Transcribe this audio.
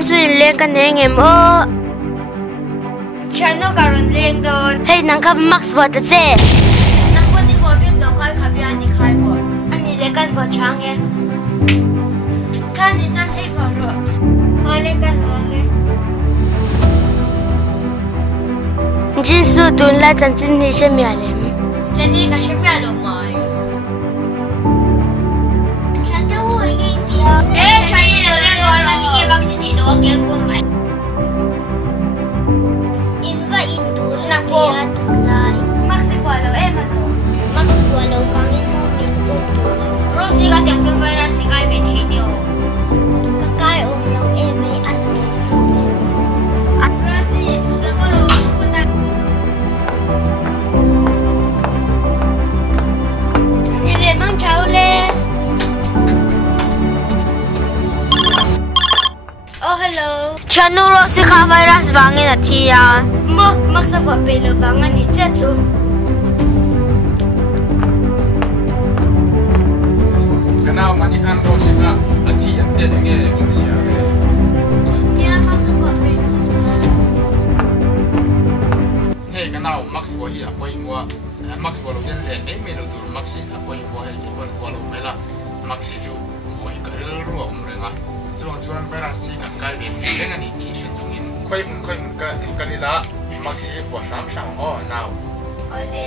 Chen suy lên cái này em ô Chen nó cả lần lên đó hey nàng khắp max vợ ta chế nàng quân đi vào biết đâu khai khai anh đi khai vợ anh đi lấy căn vợ trắng nghe khai đi chân thấy vợ rồi khai lên căn vợ lên chỉ số tuần lại chân chân đi xem mẹ lên chân đi cái xem mẹ đâu mà Chen đâu hồi cái điều ê Chen đi đâu lên rồi mà đi bác sĩ đi đâu kia cũng mày Iya, tulay. Maxi walau mà Max walau pangit mo, info tulay. Rosie ka tiang sa virus si Kai bet hidio. Kakay o yung may ano. Rosie, ako lo puta. đi lên mang cháu lên Oh hello. Chanuro si ka virus bangin at hiya Mo maksa vợ về lo vangan ni che chu. Kanao mani kan Rosie ka ati ang tiyan yung umisiya. Ya maksa vợ về. Hey kanao Max ko hi apoy mo Max ko lo den le ay may lo dur Max apoy mo hey ko lo mela Max ju mo ka ro umrenga. Chuan para si kan kal de lenga ni ni shin chungin khoi mun ka kalila Maxi wa sham sham oh now Ode.